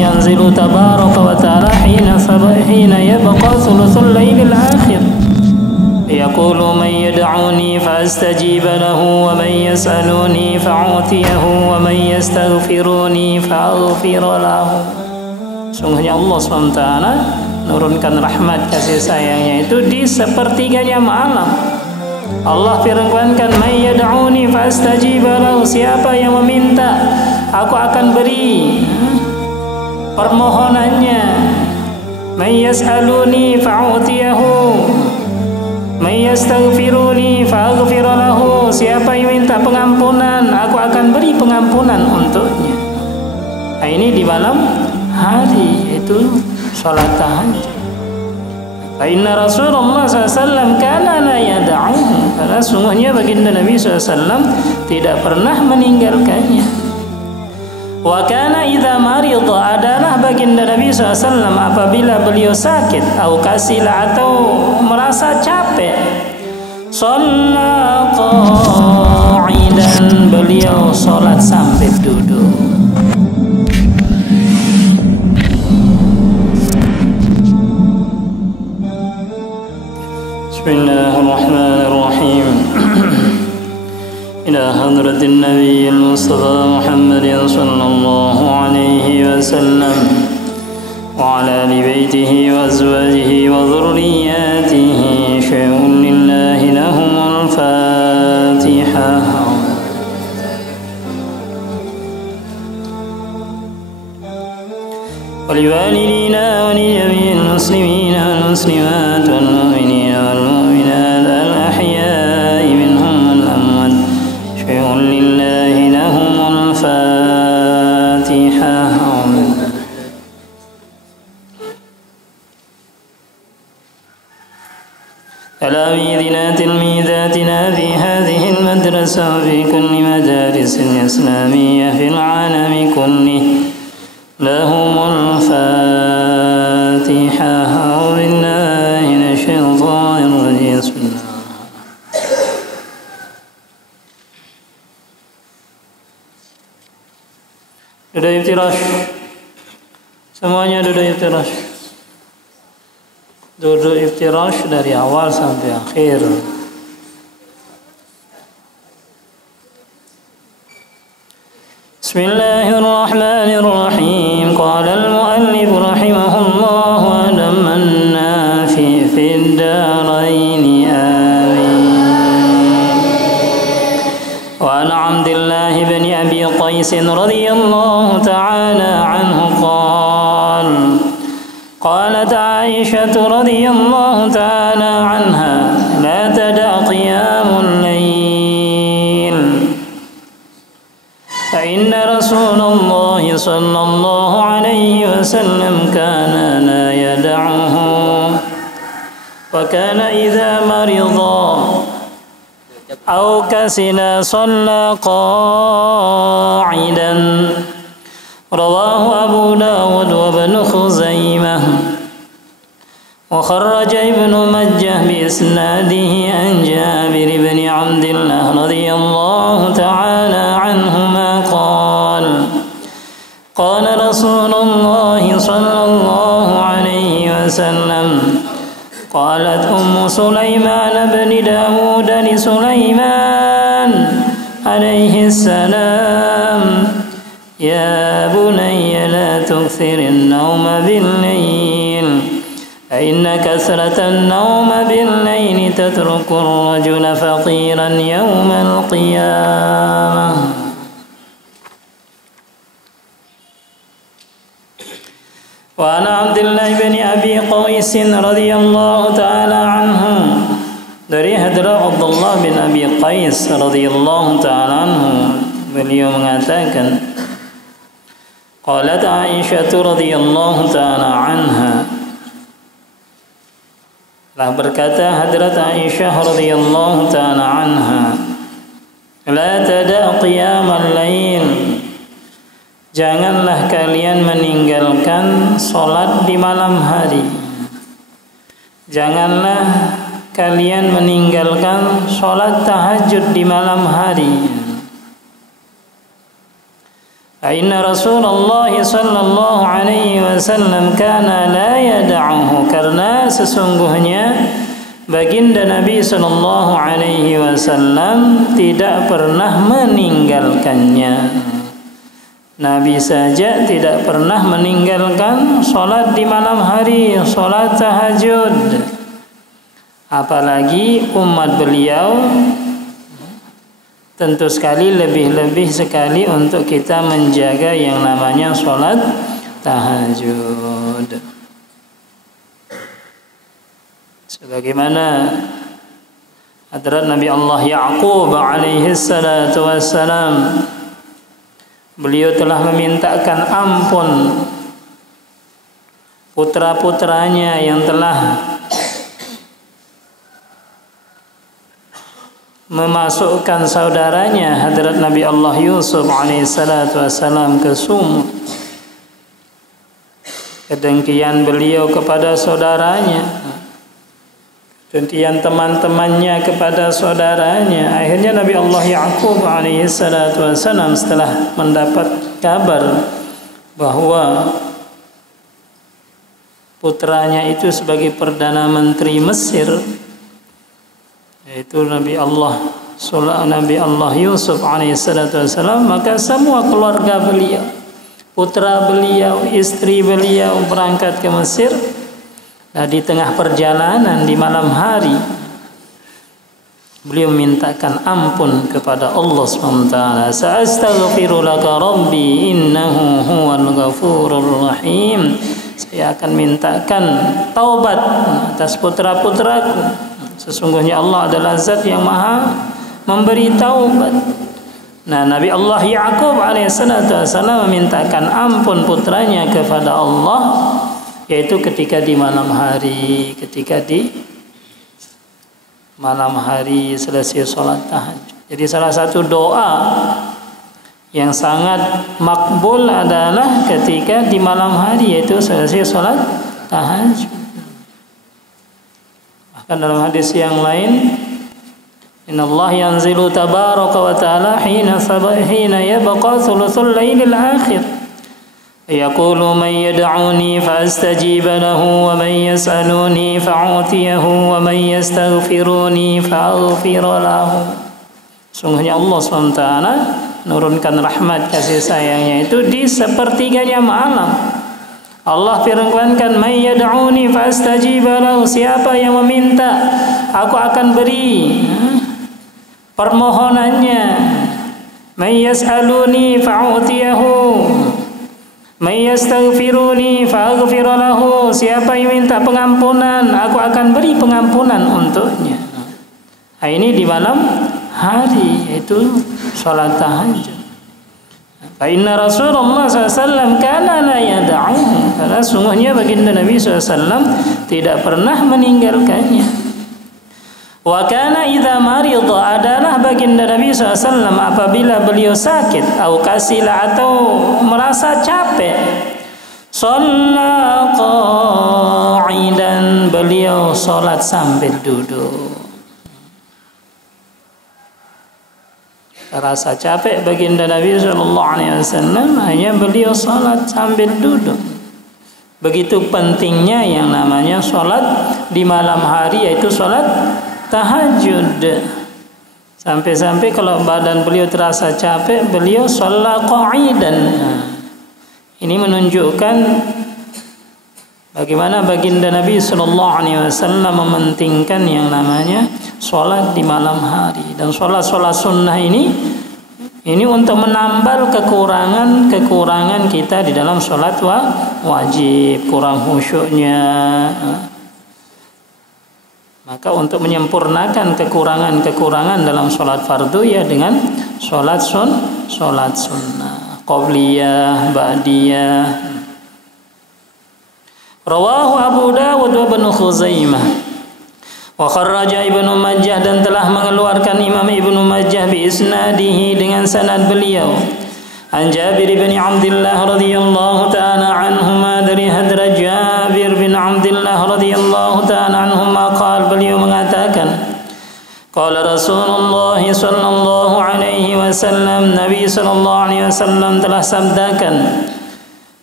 ينزل تبارك وتعالى حين يبقى ثلث الليل الآخر يقول من يدعوني فأستجيب له ومن يسألني فأعطيه ومن يستغفرني فأغفر له. Sungguhnya Allah SWT menurunkan rahmat kasih sayangnya itu di sepertiganya malam. Allah firmankan, "May yad'uni fastajib lahu." Siapa yang meminta, aku akan beri permohonannya. "May yas'aluni fa'utiyahu." "May yastaghfiruni fa'aghfir lahu." Siapa yang minta pengampunan, aku akan beri pengampunan untuknya. Nah, ini di malam hari, itu salat tahajud. Inna Rasulullah SAW kana la yada'uhu. Karena sungguhnya baginda Nabi SAW tidak pernah meninggalkannya. Wa kana idza marida, adalah baginda Nabi SAW apabila beliau sakit atau kasila atau merasa capek, shalla qa'idan, beliau salat sambil duduk. Bismillahirrahmanirrahim. Ila hadratin Nabi al-Mustafa Muhammadin sallallahu alaihi wasallam wa ala ali baitihi wa azwajihi wa dhurriyyatihi syai'un lillahi lahumul Fatihah. Wa liwalidina wa li jami'il muslimina wal muslimat wal mu'minina wal mu'minat al ahya'i minhum wal amwat syai'un lillahi lahumul Fatihah. تلاميذنا تلميذاتنا في هذه المدرسة وفي كل مدارس الإسلامية في العالم كله لهم الفاتحة. أعوذ بالله من الشيطان الرجيم. بسم الله. Duduk iftirash. Semuanya duduk iftirash. Duduk iftirash dari awal sampai akhir. Bismillahirrahmanirrahim. Qala al-muallif rahimahullah wa damanna fi ad-darain amin. Wa an Abdullah ibn Abi Qais radhiyallahu ta'ala anhu qala قالت عائشة رضي الله تعالى عنها لا تدع قيام الليل فإن رسول الله صلى الله عليه وسلم كان لا يدعه وكان إذا مرض أو كسل صلى قاعدا. رواه أبو داود وابن خزيمة وخرج ابن مجه بإسناده عن جابر بن عبد الله رضي الله تعالى عنهما قال قال رسول الله صلى الله عليه وسلم قالت أم سليمان بن داود لسليمان عليه السلام يا بني لا تكثر النوم بالليل فإن كثرة النوم بالليل تترك الرجل فقيرا يوم القيامة. وعن عبد الله بن أبي قيس رضي الله تعالى عنه, dari hadrat Abdullah bin Abi Qais radhiyallahu ta'ala anhu, beliau mengatakan qalat Aisyah radhiyallahu ta'ala anha, telah berkata hadrat Aisyah radhiyallahu ta'ala anha, la tada' qiyamal lail, janganlah kalian meninggalkan salat di malam hari, janganlah kalian meninggalkan salat tahajud di malam hari. Inna Rasulullah sallallahu alaihi wasallam kana la yad'uhu, karena sesungguhnya baginda Nabi sallallahu alaihi wasallam tidak pernah meninggalkannya. Nabi saja tidak pernah meninggalkan salat di malam hari, salat tahajud. Apalagi umat beliau, tentu sekali lebih-lebih sekali untuk kita menjaga yang namanya sholat tahajud. Sebagaimana hadrat Nabi Allah Ya'qub alaihi salatu wassalam, beliau telah memintakan ampun putra-putranya yang telah memasukkan saudaranya hadrat Nabi Allah Yusuf alaihissalatu wassalam ke sumur. Kedengkian beliau kepada saudaranya, kedengkian teman-temannya kepada saudaranya. Akhirnya Nabi Allah Ya'qub alaihissalatu wassalam setelah mendapat kabar bahwa putranya itu sebagai Perdana Menteri Mesir, yaitu Nabi Allah Yusuf alaihissalatu wassalam, maka semua keluarga beliau, putra beliau, istri beliau berangkat ke Mesir. Nah, di tengah perjalanan di malam hari beliau mintakan ampun kepada Allah SWT. Sa'astaghfiru laka rabbi innahu huwal ghafurur rahim. Saya akan mintakan taubat atas putra-putraku. Sesungguhnya Allah adalah zat yang maha memberi taubat. Nah, Nabi Allah Ya'qub alaihissalam memintakan ampun putranya kepada Allah, yaitu ketika di malam hari, selesai sholat tahajud. Jadi salah satu doa yang sangat makbul adalah ketika di malam hari, yaitu selesai sholat tahajud. Dalam hadis yang lain, Inna Allah yanzilu tabaraka wa ta'ala hina yabqa thuluthul lailil akhir yaqulu man yad'uni fa astajiba lahu wa man yas'aluni fa'utiyahu wa man yastaghfiruni fa'aghfir lahu. Sungguhnya Allah SWT menurunkan rahmat kasih sayangnya itu di sepertiganya malam. Allah firmankan, "May yad'uni fastajiba lahu." Siapa yang meminta, aku akan beri permohonannya. "May yas'aluni fa'utiyahu." "May yastaghfiruni fa'aghfir lahu." Siapa yang minta pengampunan, aku akan beri pengampunan untuknya. Nah, ini di malam hari, yaitu salat tahajud. Inna Rasulullah SAW kana la yad'uhu, karena sungguhnya baginda Nabi SAW tidak pernah meninggalkannya. Wa kana idza marida, adalah baginda Nabi SAW apabila beliau sakit, atau kasila, atau merasa capek, shalla qa'idan, beliau salat sambil duduk. Rasa capek baginda Nabi SAW, hanya beliau salat sambil duduk. Begitu pentingnya yang namanya salat di malam hari, yaitu salat tahajud. Sampai-sampai kalau badan beliau terasa capek, beliau salat qa'idan. Ini menunjukkan bagaimana baginda Nabi SAW mementingkan yang namanya sholat di malam hari. Dan sholat sunnah ini untuk menambal kekurangan kita di dalam sholat wajib, kurang khusyuknya. Maka untuk menyempurnakan kekurangan dalam sholat fardu, ya dengan sholat sunnah, qobliyah, ba'diyah. Rawahu Abu Dawud wa Ibnu Khuzaimah. Wa kharraja Ibnu Majah, dan telah mengeluarkan Imam Ibnu Majah bi isnadihi, dengan sanad beliau, an Jabir bin Abdullah radhiyallahu ta'ala anhuma, dari hadrat Jabir bin Abdullah radhiyallahu ta'ala anhuma, qala, beliau mengatakan, qala Rasulullah sallallahu alaihi wasallam, Nabi sallallahu alaihi wasallam telah sabdakan,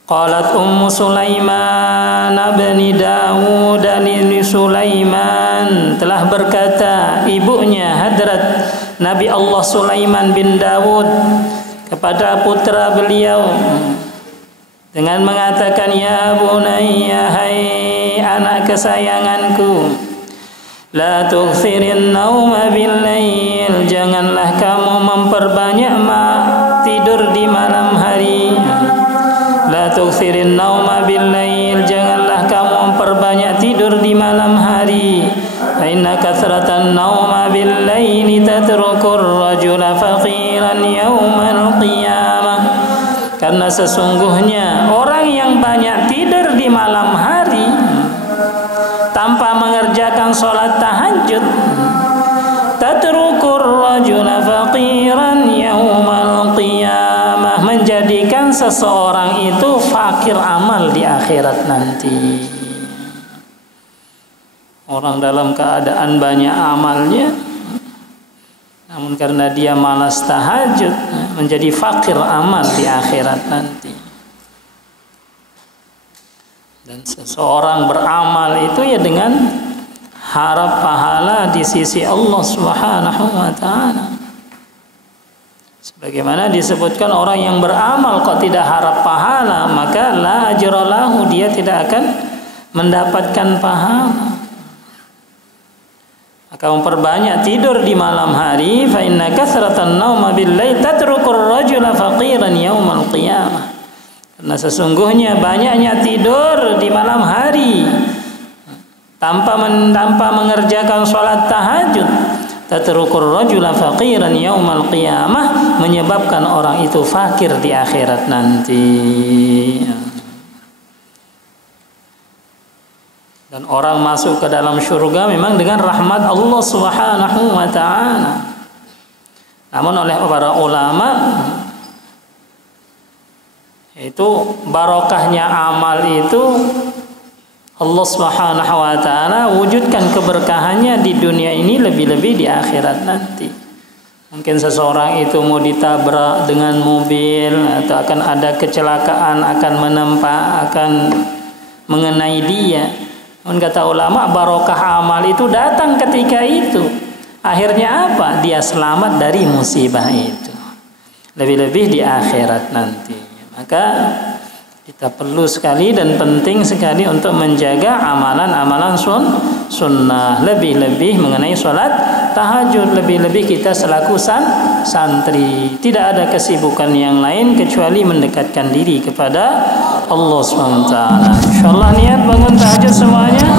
qalat Ummu Sulaiman bin Dawud, dan Sulaiman telah berkata, ibunya Hadrat Nabi Allah Sulaiman bin Dawud kepada putra beliau dengan mengatakan, ya bunayya, hai anak kesayanganku, la tughfirin nauma bil-lail, janganlah kamu memperbanyak tidur di malam hari. La tughfirin nauma bil-lail, janganlah kamu memperbanyak tidur di malam hari. Fa inna kathratan nauma bil-laili tatrukur rajula faqiran yaumal qiyamah. Karena sesungguhnya orang yang banyak tidur di malam hari tanpa mengerjakan sholat tahajud, tatrukur rajula faqiran yaumal qiyamah, menjadikan seseorang itu fakir amal di akhirat nanti. Orang dalam keadaan banyak amalnya, namun karena dia malas tahajud, menjadi fakir amal di akhirat nanti. Dan seseorang beramal itu ya dengan harap pahala di sisi Allah Subhanahu wa taala. Sebagaimana disebutkan, orang yang beramal kok tidak harap pahala, maka la ajralahu, dia tidak akan mendapatkan pahala. Maka memperbanyak tidur di malam hari, fa inna kasratan nauma bil-lail tatrukur rajula faqiran yaumal qiyamah. Karena sesungguhnya banyaknya tidur di malam hari tanpa mengerjakan sholat tahajud, tatrukur rajula faqiran yaumal qiyamah, menyebabkan orang itu fakir di akhirat nanti. Dan orang masuk ke dalam surga memang dengan rahmat Allah Subhanahu wa taala. Namun oleh para ulama, itu barokahnya amal itu Allah Subhanahu wa taala wujudkan keberkahannya di dunia ini, lebih-lebih di akhirat nanti. Mungkin seseorang itu mau ditabrak dengan mobil, atau akan ada kecelakaan akan menimpa, akan mengenai dia. Namun kata ulama, barokah amal itu datang ketika itu. Akhirnya apa? Dia selamat dari musibah itu. Lebih-lebih di akhirat nanti. Maka kita perlu sekali dan penting sekali untuk menjaga amalan-amalan sunnah. Lebih-lebih mengenai sholat tahajud. Lebih-lebih kita selaku santri. Tidak ada kesibukan yang lain kecuali mendekatkan diri kepada Allah SWT. InsyaAllah niat bangun tahajud semuanya.